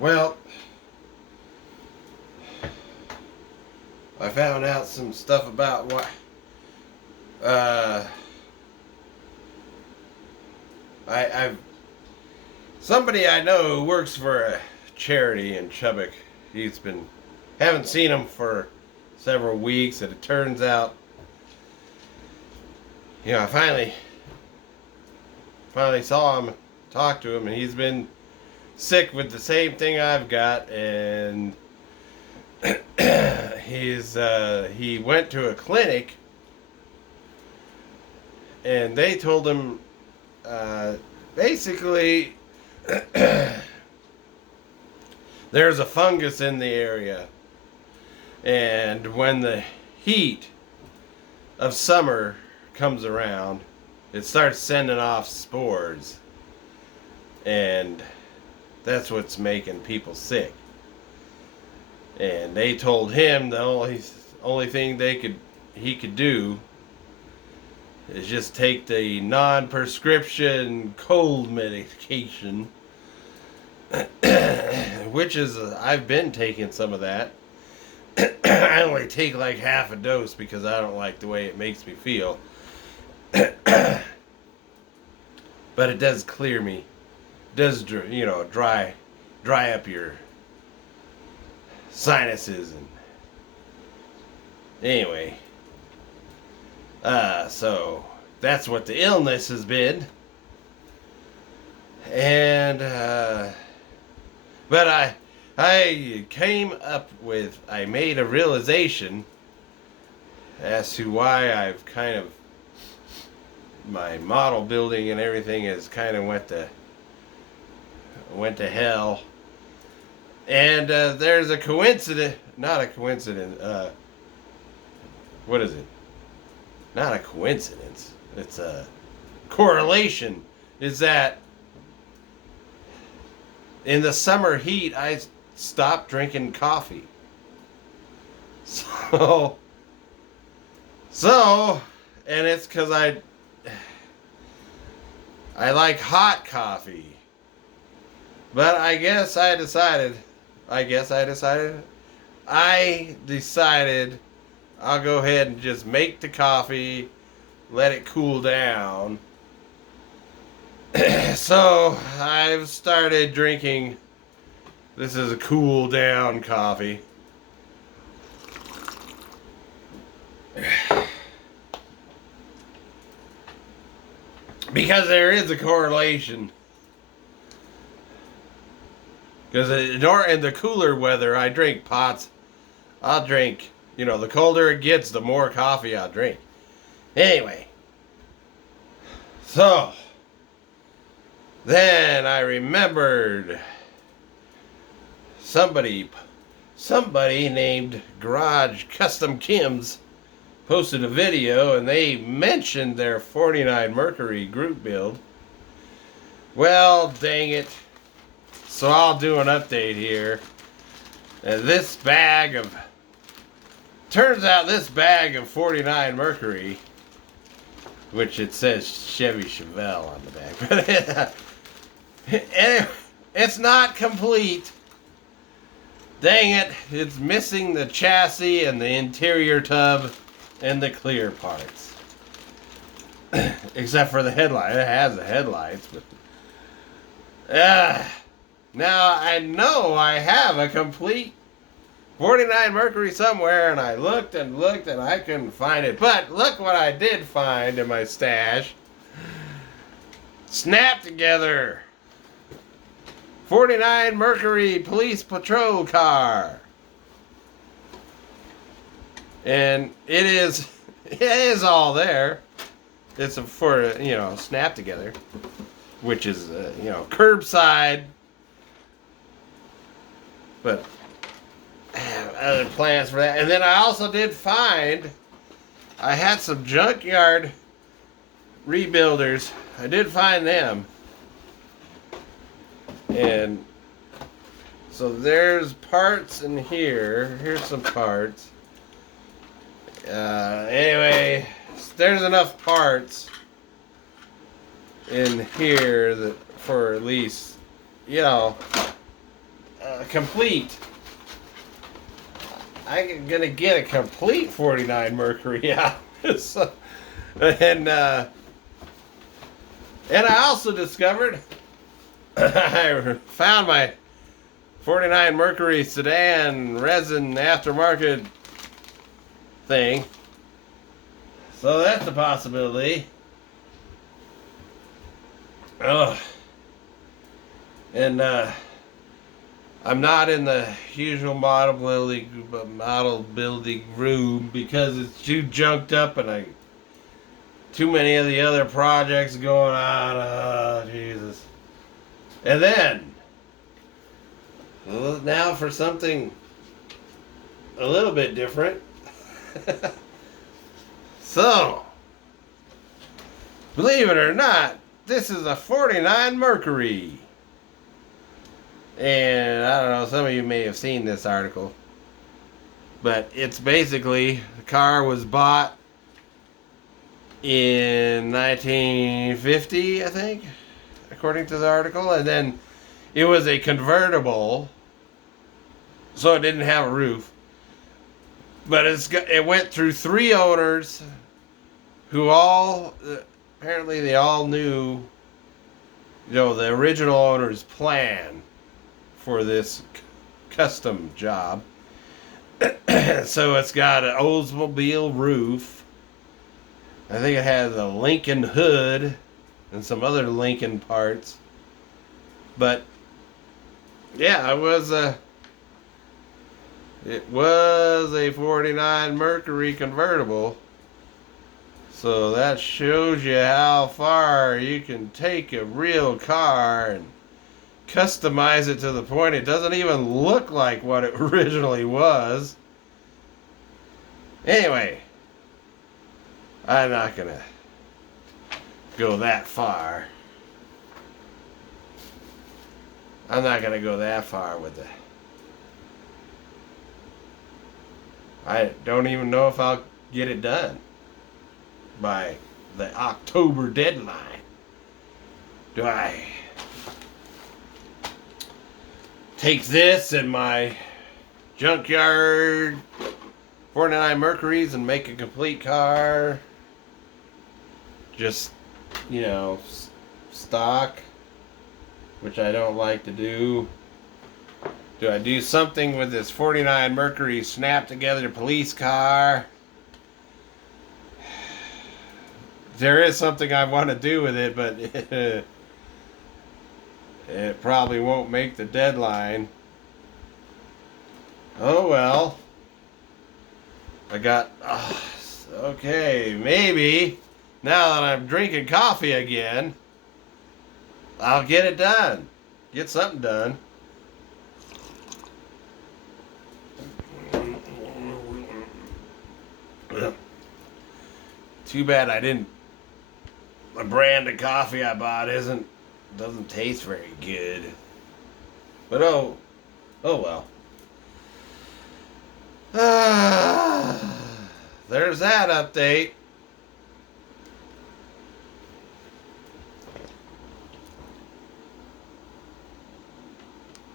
Well, I found out some stuff about what I've somebody I know who works for a charity in Chubbuck. Haven't seen him for several weeks, and it turns out, I finally saw him, talked to him, and he's been sick with the same thing I've got, and he went to a clinic, and they told him basically there's a fungus in the area, and when the heat of summer comes around, it starts sending off spores, and that's what's making people sick. And they told him the only thing he could do is just take the non-prescription cold medication, which is I've been taking some of that. I only take like half a dose because I don't like the way it makes me feel. But it does clear me. It does, dry up your sinuses. And anyway, so that's what the illness has been. And but I made a realization as to why I've kind of, my model building and everything has kind of went to hell. And there's a coincidence, not a coincidence, what is it? Not a coincidence, it's a correlation, is that in the summer heat I stopped drinking coffee. So and it's because I like hot coffee. But I decided I'll go ahead and just make the coffee, let it cool down. So I've started drinking, this is a cool down coffee. Because there is a correlation. Because in the cooler weather, I drink pots. I'll drink, the colder it gets, the more coffee I'll drink. Anyway. So, then I remembered somebody named Garage Custom Kims posted a video, and they mentioned their 49 Mercury group build. Well, dang it. So I'll do an update here. And turns out this bag of 49 Mercury, which it says Chevy Chevelle on the back, but anyway, it's not complete. Dang it, it's missing the chassis and the interior tub and the clear parts. Except for the headlight. It has the headlights, but now I know I have a complete 49 Mercury somewhere, and I looked and I couldn't find it. But look what I did find in my stash. Snap together 49 Mercury police patrol car. And it is all there. It's for, snap together, which is, curbside. But I have other plans for that. And then I also did find, I had some junkyard rebuilders. I did find them. And so there's parts in here. Here's some parts. Anyway, there's enough parts in here that for at least, complete. I'm gonna get a complete 49 Mercury out. So, and I also discovered I found my 49 Mercury sedan resin aftermarket thing. So that's a possibility. Ugh. And I'm not in the usual model building room because it's too junked up and too many of the other projects going on. Oh, Jesus. And then, well, now for something a little bit different. So, believe it or not, this is a 49 Mercury. And I don't know, some of you may have seen this article. But it's basically, the car was bought in 1950, I think, according to the article. And then it was a convertible, so it didn't have a roof. But it went through 3 owners who apparently they all knew, the original owner's plan for this custom job. So it's got an Oldsmobile roof. I think it has a Lincoln hood and some other Lincoln parts. But yeah, it was a 49 Mercury convertible. So that shows you how far you can take a real car and customize it to the point it doesn't even look like what it originally was. Anyway, I'm not gonna go that far. I'm not gonna go that far with it. I don't even know if I'll get it done by the October deadline. Do I take this and my junkyard 49 Mercuries and make a complete car? Just, stock, which I don't like to do. Do I do something with this 49 Mercury snap together police car? There is something I want to do with it, but it probably won't make the deadline. Oh well. Okay, maybe now that I'm drinking coffee again, I'll get it done. Get something done. Too bad the brand of coffee I bought doesn't taste very good. But oh well. There's that update.